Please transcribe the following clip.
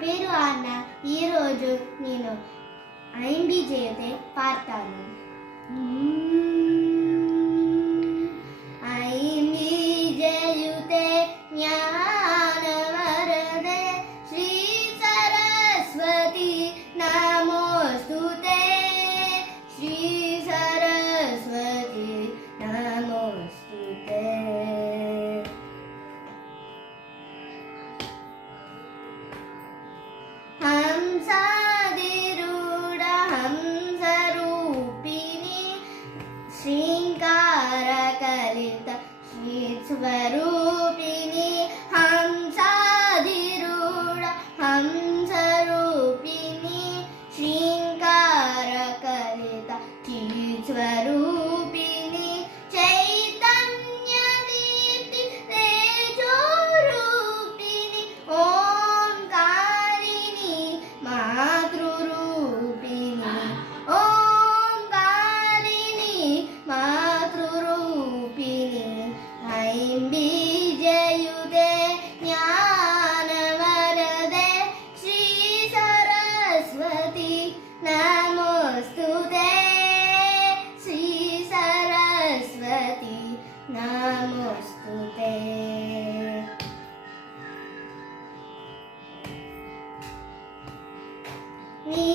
పేరు అన్న. ఈరోజు నేను ఐంబి జయతే పాడతాను. ఐంబి జయుతే జ్ఞానవరదే శ్రీ సరస్వతి నమోస్తుతే. శ్రీ సరస్వతి నమోస్తుతే. హంసాదిరూఢ హంసరూపిణి శ్రీంకారకలిత శ్రీస్వరూపిణి. హంసాదిరూఢ హంసరూపిణి శ్రీంకారకలిత శ్రీస్వరూపిణి. చైతన్యదీప్తి తేజోరూపిణి ఓంకారిణి మాతృరూపిణి. ఓంకారిణి మాతృరూపిణి. ఐంబి జయుతే జ్ఞానవరదే శ్రీ సరస్వతి నమోస్తుతే. శ్రీ సరస్వతి నమోస్తుతే. నీ